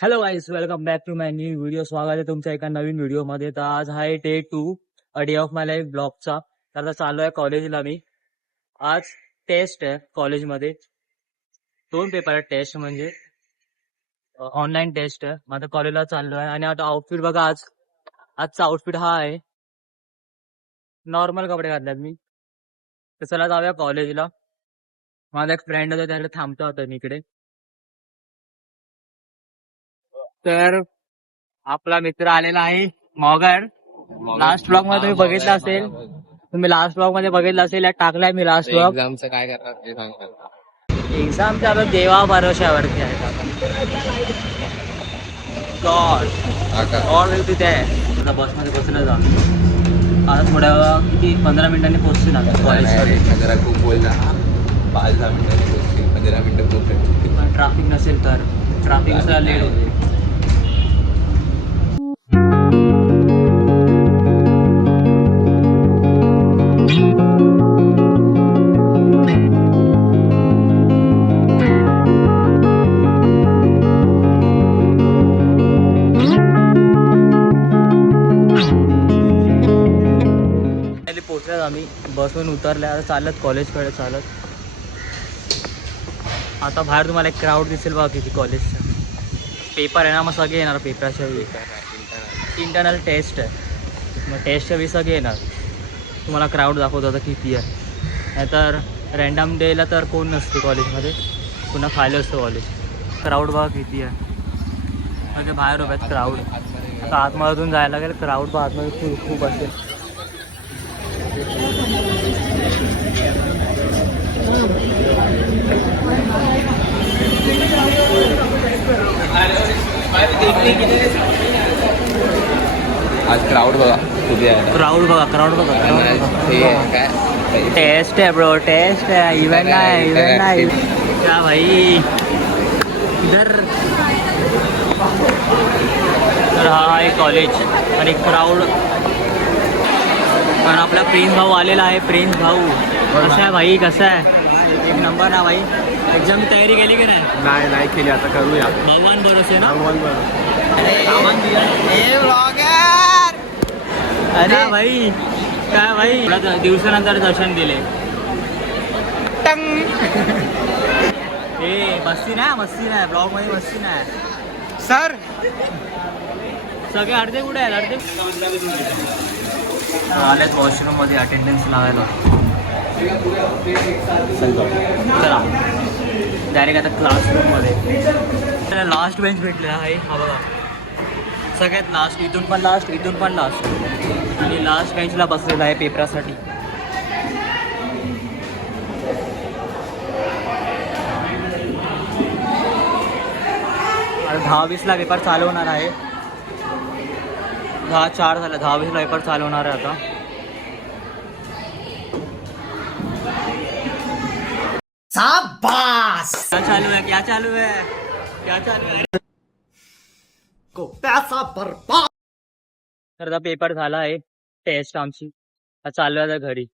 Hello guys, welcome back to my new video. स्वागत आहे तुमच्या एका नवीन व्हिडिओमध्ये. तर आज आहे day 2 a day of my life ब्लॉगचा. तर आता चालू आहे कॉलेजला मी. आज टेस्ट आहे कॉलेजमध्ये. 2 पेपर आहेत टेस्ट, म्हणजे ऑनलाईन टेस्ट आहे. मग आता कॉलेजला चाललो आहे. आणि आता आउटफिट बघा, आजचा आउटफिट हा आहे. नॉर्मल कपडे घातलेत मी. तर चला जाऊया कॉलेजला. माझा एक फ्रेंड होता, त्याला थांबतो होता मी इकडे. तर आपला मित्र आलेला आहे मॉगर. लास्ट ब्लॉग मध्ये तुम्ही बघितलं असेल. लास्ट ब्लॉग मध्ये बघितलं असेल, या टाकलाय मी लास्ट ब्लॉग. एक्झामचं काय करणार ते सांगतात. एक्झामच्या आता देवा भरोशावरती आहेत आपण. God will be there. आता बसमध्ये बसलं जा. आता थोड्या किती 15 मिनिटांनी पोहोचतील आता कॉलेजमध्ये. जरा खूप बोलला 5-10 मिनिटांनी पोहोचतील, 15 मिनिटं पोहोचतील. पण ट्रॅफिक नसेल तर ट्रॅफिकचा लेट होते. पोहोचल्यात आम्ही, बसून उतरल्या. आता चालत कॉलेजकडे चालत. आता बाहेर तुम्हाला एक क्राऊड दिसेल बघा किती कॉलेजचा. पेपर आहे ना, मग सगळे येणार पेपरच्या वेळी. इंटरनल टेस्ट आहे, मग टेस्टच्या वेळी सगळे येणार. तुम्हाला क्राऊड दाखवतो आता किती आहे. नाहीतर रँडम डेला तर कोण नसते कॉलेजमध्ये, पुन्हा खायला असतं कॉलेज. क्राऊड बघा किती आहे. म्हणजे बाहेर उभ्यात क्राऊड. आता आतमधून जायला लागेल. क्राऊड पण आतमध्ये खूप असेल. आज क्राऊड बघा खूप आहे. क्राऊड बघा. काय टेस्ट आहे ब्रो, टेस्ट आहे. इव्हेंट नाही. क्या भाई इधर. तर हा आहे कॉलेज आणि क्राऊड. पण आपला प्रिन्स भाऊ आलेला आहे. प्रिन्स भाऊ कसा आहे भाई? कसा आहे? एक नंबर ना भाई. एक्झाम तयारी केली की नाही? नाही केली, आता करूया. भगवान भरोसे ना. अरे भाई, काय भाई, दिवसानंतर दर्शन दिले. ए मस्ती नाही ब्लॉग मध्ये, मस्ती नाही सर. सगळे अर्धे कुठे आहेत? अर्धे आलेत वॉशरूम मध्ये अटेंडन्स लावायला. चला डायरेक्ट आता क्लासरूम मध्ये. त्याला लास्ट बेंच भेटलेला आहे. हा बघा, सगळ्यात लास्ट. इथून पण लास्ट आणि लास्ट बेंचला बसलेला आहे पेपरासाठी. आता 10:20ला पेपर चालू होणार आहे. 10:04 झालं. 10:20ला पेपर चालू होणार आहे आता. शाबाश. क्या चालू है को पैसा बर्बाद. तर आता पेपर झाला आहे, टेस्ट आमची. आता चालू आहे घरी.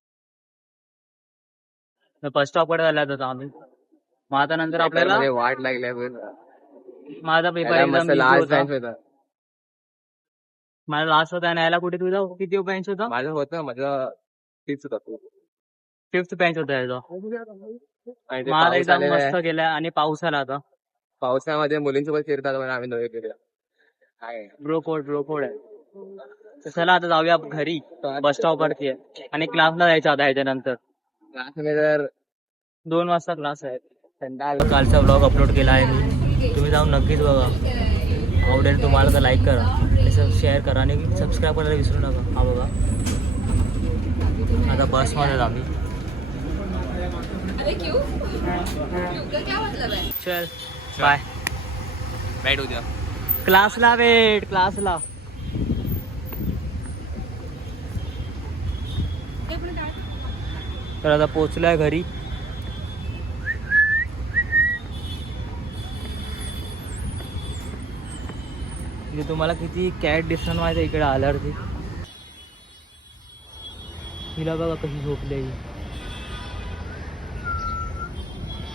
बस स्टॉपकडे झाला आता आम्ही. मग आता नंतर आपल्याला वाट लागल्या. माझा पेपर एकदम माझा लास्ट होता. न्यायला कुठे तुझा किती बेंच होता? माझं होतं, माझं फिक्स होता. 5th बेंच होता याचा. माझा एकदम मस्त गेला. आणि पाऊस आला आता. पावसामध्ये मुलींसोबत फिरतात पण आम्ही दोघे फिरलो. ब्रो कोड आहे. तर चला आता जाऊया घरी. बस स्टॉप वरती आहे आणि क्लासला जायचं आता ह्याच्यानंतर. क्लासमध्ये जर 2 वाजता क्लास आहे. कालचा ब्लॉग अपलोड केला आहे मी. तुम्ही जाऊन नक्कीच बघा. आवडेल तुम्हाला तर लाईक करा आणि शेअर करा आणि सबस्क्राईब करायला विसरू नका. हा बघा, आता बसमध्ये आम्ही. चल बाय. भेट उद्या क्लासला भेट. तर आता पोचलोय घरी. म्हणजे तुम्हाला किती कॅट दिसणार माहिती इकडे आल्यावरती. हिला बघा कशी झोपली.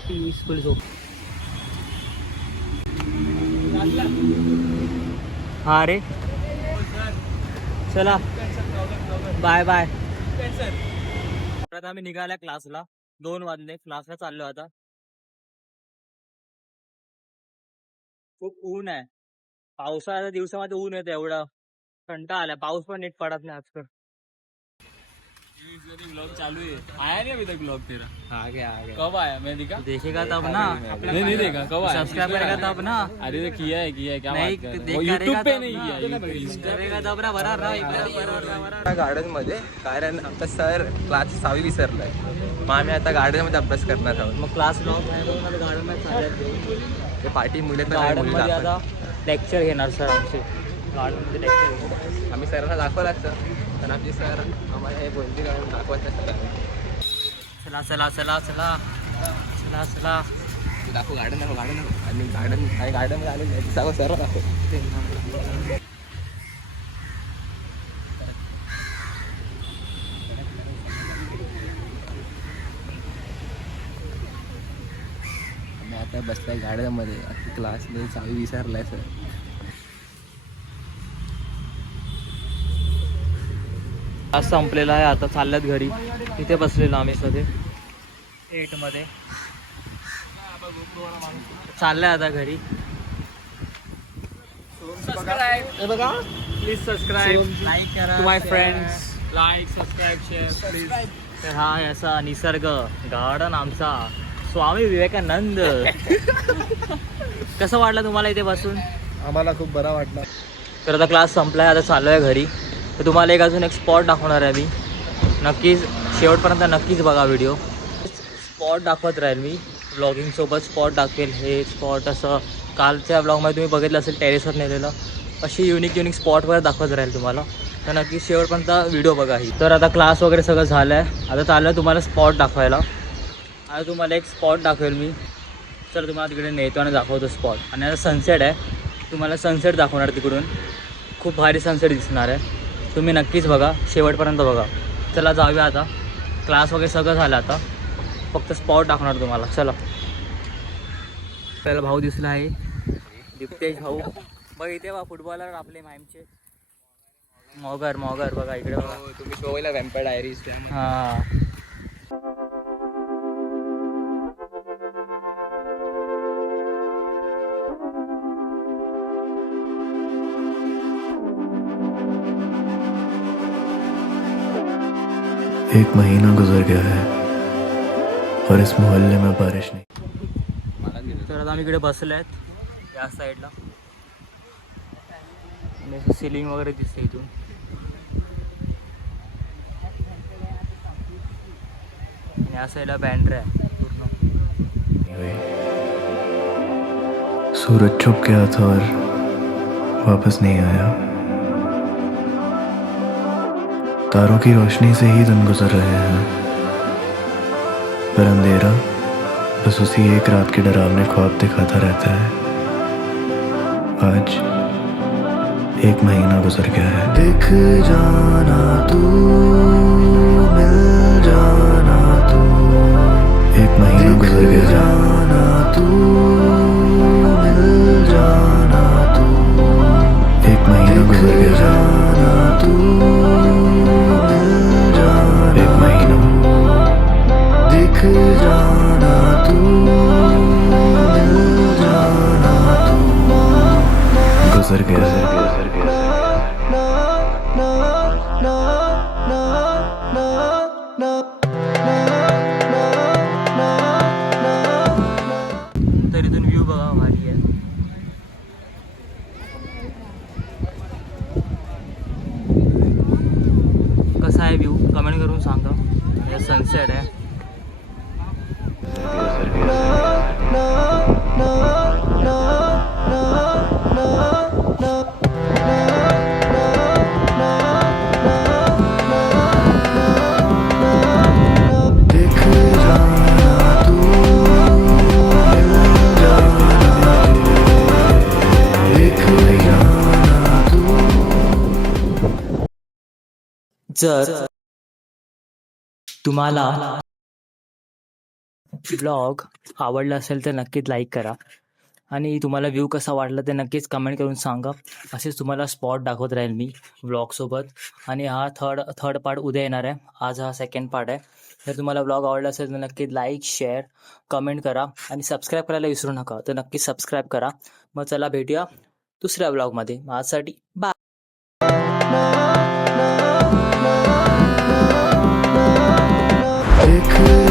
पीसफुल झोप. हा रे चला बाय बाय. परत आम्ही निघाल्या क्लासला. 2 वाजले. क्लासला चाललो आता. खूप ऊन आहे. पावसाळ्याच्या दिवसामध्ये ऊन येतं एवढा. कंटाळा आला. पाऊस पण नीट पडत नाही आजकाल. ब्लॉग चालू है, आया नहीं अभी तक ब्लॉग तेरा? आ गया कब आया? मैं दिखा देखेगा तब ना. नहीं देखा, कब आया? सब्सक्राइब करेगा तब ना. अरे तो किया है क्या नहीं, बात कर रहे देख हो? करेगा यूट्यूब पे तब नहीं ना. किया, YouTube पे. करेगा तब ना. बरोबर ना इकडे बरोबर. गार्डन मध्ये, कारण आमचा सर क्लास 6वी विसरलाय. मग आम्ही आता गार्डन मध्ये अभ्यास करणार आहोत. मग क्लास लॉग नाही म्हणून आता गार्डन मध्ये चालले. ते पाठी मुले गार्डन मध्ये आता लेक्चर घेणार सर आमचे. गार्डन मध्ये लेक्चर घेणार. आम्ही सरांना दाखवलं असतं पण आमचे सर आम्हाला हे बोलते काढून दाखवत नसतं. चला चला चला चला चला चला. दाखव गार्डन दाखव गार्डन दाखव. आणि गार्डन आणि गार्डन मध्ये आलेलं आहे सांगू सर दाखव. आम्ही आता बसलाय गार्डन मध्ये. क्लासमध्ये 6वी विसरलाय सर. आज संपलेला आहे. आता चालल्यात घरी. इथे बसलेलो आम्ही सगळे 8 मध्ये. चाललंय आता घरी. प्लीज सब्सक्राइब लाईक करा to my share. Friends. Like, subscribe, share please. तर हा असा निसर्ग गार्डन आमचा स्वामी विवेकानंद. कसं वाटलं तुम्हाला इथे बसून? आम्हाला खूप बरा वाटला. तर आता क्लास संपलाय. आता चाललो आहे घरी. तर तुम्हाला अजून एक स्पॉट दाखवणार आहे मी. नक्कीच शेवटपर्यंत नक्कीच बघा व्हिडिओ. स्पॉट दाखवत राहील मी. ब्लॉगिंगसोबत स्पॉट दाखवेल. हे स्पॉट असं कालच्या ब्लॉगमध्ये तुम्ही बघितलं असेल टेरेसवर नेलेलं. अशी युनिक स्पॉट वगैरे दाखवत राहील तुम्हाला. तर नक्की शेवटपर्यंत व्हिडिओ बघा ही. तर आता क्लास वगैरे सगळं झालं आहे. आता चाललं आहे तुम्हाला स्पॉट दाखवायला. आता तुम्हाला एक स्पॉट दाखवेल मी. चल तुम्हाला तिकडे नेतो आणि दाखवतो स्पॉट. आणि आता सनसेट आहे. तुम्हाला सनसेट दाखवणार तिकडून. खूप भारी सनसेट दिसणार आहे. तुम्ही नक्कीच बघा. शेवटपर्यंत बघा. चला जाऊया आता. क्लास वगैरे सगळं झालं आता. फक्त स्पॉट दाखवणार तुम्हाला. चला. आपल्याला भाऊ दिसला आहे. दिप्तेश भाऊ. बघ इथे बघा फुटबॉलर आपले माईमचे. मॉगर बघा इकडे बघा. तुम्ही शोला वॅम्पायर डायरीज. हां. एक महीना गुजर गया है और इस मोहल्ले में बारिश नहीं. तर आता आम्ही इकडे बसले आहेत या साईडला. सिलिंग वगैरे दिसते इथून. आणि या साईडला बँड्रे आहे पूर्ण. सूरज छुप गया था और वापस नहीं आया. तारों की रोशनी से ही दिन गुजर रहे हैं, पर अंधेरा बस उसी एक रात के डरावने ख्वाब दिखाता रहता है. आज 1 महीना गुजर गया है. दिख जाना तू, मिल जाना तू. 1 महीना गुजर गया. जाना तू, मिल जाना तू. 1 महीना गुजर गया. जाना तू, मिल जाना. 1 महीना. दिख जाना तू, मिल जाना तू. गुजर गया. तर इथून व्ह्यू बघा भारी आहे. कसा आहे व्ह्यू कमेंट करून सांगा. सनसेट आहे. जर तुम्हाला ब्लॉग आवडला असेल तर नक्कीच लाईक करा आणि तुम्हाला व्ह्यू कसा वाटला ते नक्कीच कमेंट करून सांगा. असेच तुम्हाला स्पॉट दाखवत राहील मी व्लॉगसोबत. आणि हा थर्ड पार्ट उद्या येणार आहे. आज हा सेकंड पार्ट आहे. जर तुम्हाला व्लॉग आवडला असेल तर नक्की लाईक शेअर कमेंट करा आणि सबस्क्राईब करायला विसरू नका. तर नक्की सबस्क्राईब करा. मग चला भेटूया दुसऱ्या व्लॉगमध्ये. आजसाठी बाय. एक